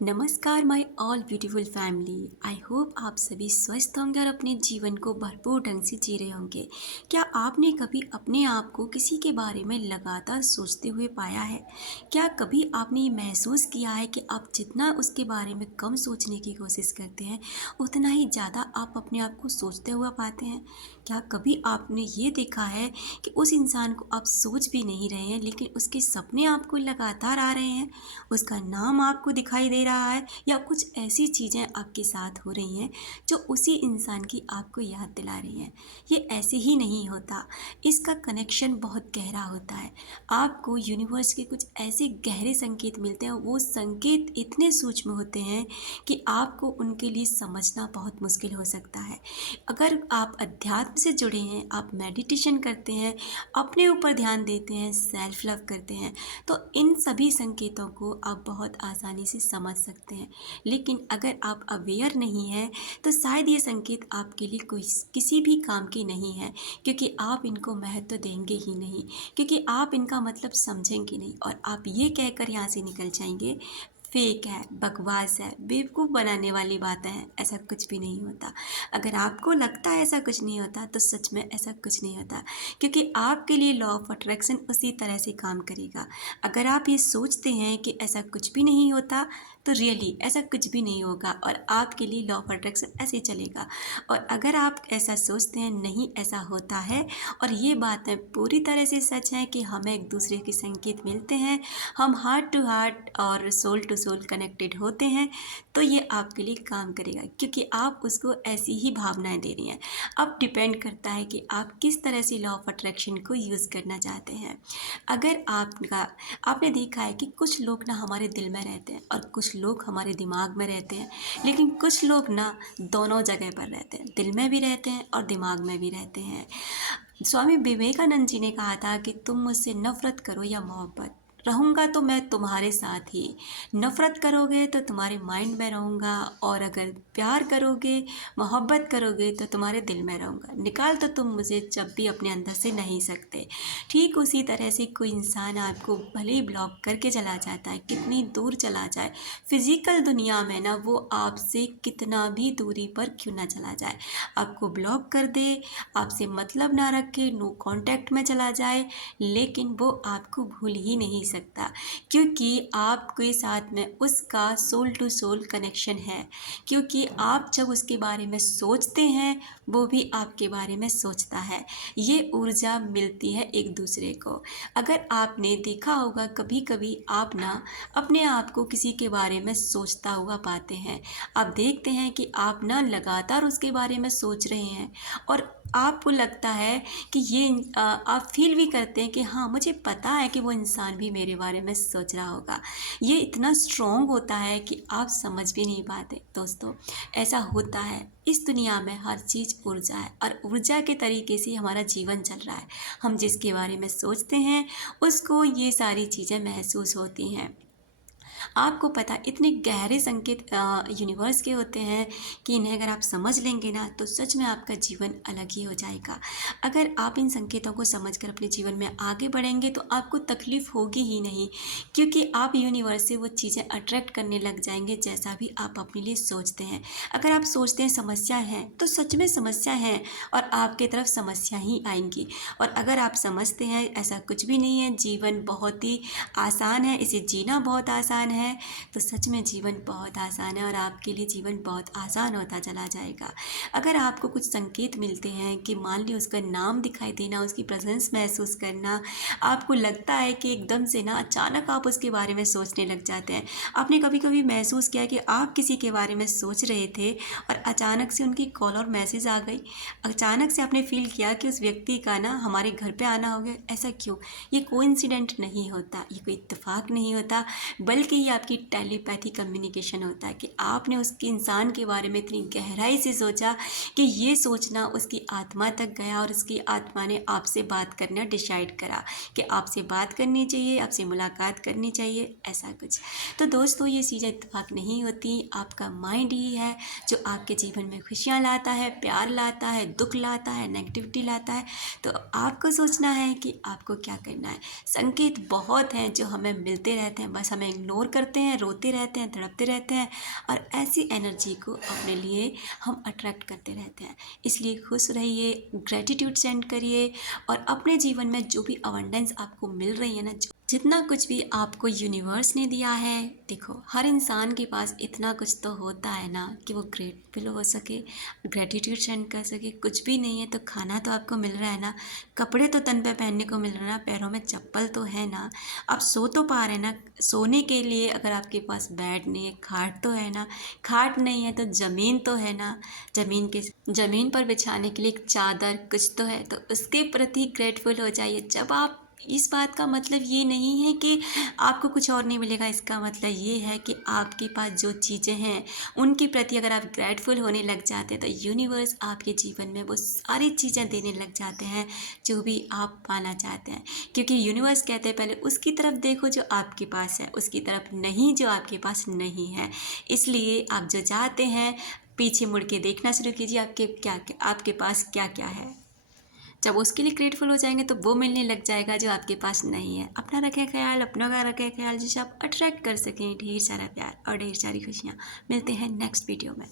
नमस्कार my all beautiful family. I hope आप सभी स्वस्थ होंगे और अपने जीवन को भरपूर ढंग से जी रहे होंगे। क्या आपने कभी अपने आप को किसी के बारे में लगातार सोचते हुए पाया है? क्या कभी आपने ये महसूस किया है कि आप जितना उसके बारे में कम सोचने की कोशिश करते हैं, उतना ही ज़्यादा आप अपने आप को सोचते हुए पाते हैं? क्या कभी आपने ये देखा है कि उस इंसान को आप सोच भी नहीं रहे हैं, लेकिन उसके सपने आपको लगातार आ रहे हैं, उसका नाम आपको दिखाई दे रहा है या कुछ ऐसी चीज़ें आपके साथ हो रही हैं जो उसी इंसान की आपको याद दिला रही हैं? ये ऐसे ही नहीं होता, इसका कनेक्शन बहुत गहरा होता है। आपको यूनिवर्स के कुछ ऐसे गहरे संकेत मिलते हैं, वो संकेत इतने सूक्ष्म होते हैं कि आपको उनके लिए समझना बहुत मुश्किल हो सकता है। अगर आप अध्यात्म से जुड़े हैं, आप मेडिटेशन करते हैं, अपने ऊपर ध्यान देते हैं, सेल्फ लव करते हैं, तो इन सभी संकेतों को आप बहुत आसानी से समझ सकते हैं। लेकिन अगर आप अवेयर नहीं हैं, तो शायद ये संकेत आपके लिए कोई किसी भी काम के नहीं है, क्योंकि आप इनको महत्व देंगे ही नहीं, क्योंकि आप इनका मतलब समझेंगे नहीं और आप ये कहकर यहाँ से निकल जाएंगे फेक है, बकवास है, बेवकूफ़ बनाने वाली बातें हैं, ऐसा कुछ भी नहीं होता। अगर आपको लगता है ऐसा कुछ नहीं होता, तो सच में ऐसा कुछ नहीं होता, क्योंकि आपके लिए लॉ ऑफ अट्रैक्शन उसी तरह से काम करेगा। अगर आप ये सोचते हैं कि ऐसा कुछ भी नहीं होता, तो रियली ऐसा कुछ भी नहीं होगा और आपके लिए लॉ ऑफ अट्रैक्शन ऐसे ही चलेगा। और अगर आप ऐसा सोचते हैं नहीं ऐसा होता है, और ये बातें पूरी तरह से सच है कि हमें एक दूसरे के संकेत मिलते हैं, हम हार्ट टू हार्ट और सोल टू सोल कनेक्टेड होते हैं, तो ये आपके लिए काम करेगा, क्योंकि आप उसको ऐसी ही भावनाएं दे रही हैं। अब डिपेंड करता है कि आप किस तरह से लॉ ऑफ अट्रैक्शन को यूज़ करना चाहते हैं। अगर आपने देखा है कि कुछ लोग ना हमारे दिल में रहते हैं और कुछ लोग हमारे दिमाग में रहते हैं, लेकिन कुछ लोग ना दोनों जगह पर रहते हैं, दिल में भी रहते हैं और दिमाग में भी रहते हैं। स्वामी विवेकानंद जी ने कहा था कि तुम मुझसे नफ़रत करो या मोहब्बत, रहूँगा तो मैं तुम्हारे साथ ही। नफ़रत करोगे तो तुम्हारे माइंड में रहूँगा, और अगर प्यार करोगे, मोहब्बत करोगे, तो तुम्हारे दिल में रहूँगा। निकाल तो तुम मुझे जब भी अपने अंदर से नहीं सकते। ठीक उसी तरह से कोई इंसान आपको भले ही ब्लॉक करके चला जाता है, कितनी दूर चला जाए फिज़िकल दुनिया में ना, वो आपसे कितना भी दूरी पर क्यों ना चला जाए, आपको ब्लॉक कर दे, आपसे मतलब ना रखे, नो कांटेक्ट में चला जाए, लेकिन वो आपको भूल ही नहीं सकता, क्योंकि आपके साथ में उसका सोल टू सोल कनेक्शन है। क्योंकि आप जब उसके बारे में सोचते हैं, वो भी आपके बारे में सोचता है। ये ऊर्जा मिलती है एक दूसरे को। अगर आपने देखा होगा, कभी कभी आप ना अपने आप को किसी के बारे में सोचता हुआ पाते हैं। आप देखते हैं कि आप ना लगातार उसके बारे में सोच रहे हैं, और आपको लगता है कि आप फील भी करते हैं कि हाँ, मुझे पता है कि वो इंसान भी मेरे बारे में सोच रहा होगा। ये इतना स्ट्रॉन्ग होता है कि आप समझ भी नहीं पाते। दोस्तों, ऐसा होता है, इस दुनिया में हर चीज़ ऊर्जा है, और ऊर्जा के तरीके से हमारा जीवन चल रहा है। हम जिसके बारे में सोचते हैं, उसको ये सारी चीज़ें महसूस होती हैं। आपको पता, इतने गहरे संकेत यूनिवर्स के होते हैं कि इन्हें अगर आप समझ लेंगे ना, तो सच में आपका जीवन अलग ही हो जाएगा। अगर आप इन संकेतों को समझकर अपने जीवन में आगे बढ़ेंगे, तो आपको तकलीफ़ होगी ही नहीं, क्योंकि आप यूनिवर्स से वो चीज़ें अट्रैक्ट करने लग जाएंगे जैसा भी आप अपने लिए सोचते हैं। अगर आप सोचते हैं समस्या है, तो सच में समस्या है, और आपके तरफ समस्या ही आएंगी। और अगर आप समझते हैं ऐसा कुछ भी नहीं है, जीवन बहुत ही आसान है, इसे जीना बहुत आसान है, तो सच में जीवन बहुत आसान है और आपके लिए जीवन बहुत आसान होता चला जाएगा। अगर आपको कुछ संकेत मिलते हैं कि मान ली उसका नाम दिखाई देना, उसकी प्रेजेंस महसूस करना, आपको लगता है कि एकदम से ना अचानक आप उसके बारे में सोचने लग जाते हैं। आपने कभी कभी महसूस किया कि आप किसी के बारे में सोच रहे थे और अचानक से उनकी कॉल और मैसेज आ गई, अचानक से आपने फील किया कि उस व्यक्ति का ना हमारे घर पे आना हो गया। ऐसा क्यों? ये कोइंसिडेंट नहीं होता, ये कोई इत्तेफाक नहीं होता, बल्कि ये आपकी टेलीपैथी कम्युनिकेशन होता है कि आपने उसके इंसान के बारे में इतनी गहराई से सोचा कि ये सोचना उसकी आत्मा तक गया, और उसकी आत्मा ने आपसे बात करना डिसाइड करा कि आपसे बात करनी चाहिए, आपसे मुलाकात करनी चाहिए, ऐसा कुछ। तो दोस्तों, ये चीज़ें इत्तेफाक नहीं होती, आपका माइंड ही है जो आपके जीवन में खुशियाँ लाता है, प्यार लाता है, दुख लाता है, नेगेटिविटी लाता है। तो आपको सोचना है कि आपको क्या करना है। संकेत बहुत हैं जो हमें मिलते रहते हैं, बस हमें इग्नोर करते हैं, रोते रहते हैं, तड़पते रहते हैं और ऐसी एनर्जी को अपने लिए हम अट्रैक्ट करते रहते हैं। इसलिए खुश रहिए, ग्रैटिट्यूड सेंड करिए और अपने जीवन में जो भी अबंडेंस आपको मिल रही है ना, जितना कुछ भी आपको यूनिवर्स ने दिया है, देखो हर इंसान के पास इतना कुछ तो होता है ना कि वो ग्रेटफुल हो सके, ग्रेटिट्यूड सेंड कर सके। कुछ भी नहीं है तो खाना तो आपको मिल रहा है ना, कपड़े तो तन पे पहनने को मिल रहा है ना, पैरों में चप्पल तो है ना, आप सो तो पा रहे हैं ना। सोने के लिए अगर आपके पास बेड नहीं है, खाट तो है ना, खाट नहीं है तो ज़मीन तो है ना, ज़मीन पर बिछाने के लिए एक चादर कुछ तो है, तो उसके प्रति ग्रेटफुल हो जाइए। जब आप इस बात का मतलब ये नहीं है कि आपको कुछ और नहीं मिलेगा, इसका मतलब ये है कि आपके पास जो चीज़ें हैं उनके प्रति अगर आप ग्रेटफुल होने लग जाते हैं तो यूनिवर्स आपके जीवन में वो सारी चीज़ें देने लग जाते हैं जो भी आप पाना चाहते हैं। क्योंकि यूनिवर्स कहते हैं पहले उसकी तरफ देखो जो आपके पास है, उसकी तरफ नहीं जो आपके पास नहीं है। इसलिए आप जो चाहते हैं पीछे मुड़ के देखना शुरू कीजिए, आपके पास क्या क्या है। जब उसके लिए ग्रेटफुल हो जाएंगे तो वो मिलने लग जाएगा जो आपके पास नहीं है। अपना रखें ख्याल, अपनों का रखें ख्याल, जिससे आप अट्रैक्ट कर सकें ढेर सारा प्यार और ढेर सारी खुशियाँ। मिलते हैं नेक्स्ट वीडियो में।